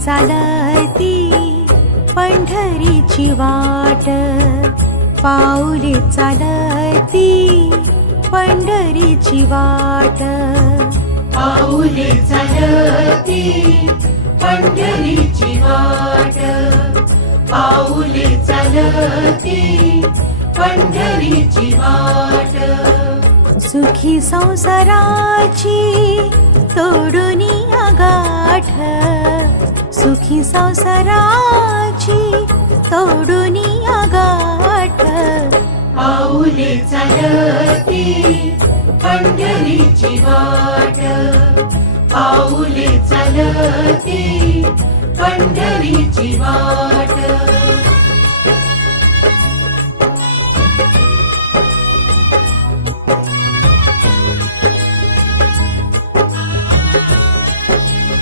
चालती पंढरीची वाट, पाऊले चालती पंढरीची वाट, पाऊले चालती पंढरीची वाट, पाऊले चालती पंढरीची वाट. सुखी संसाराची तोडून गाठ, सुखी संसाराची तोडून गाठ, पाऊले चालती पंढरीची वाट, पाऊले चालती पंढरीची वाट.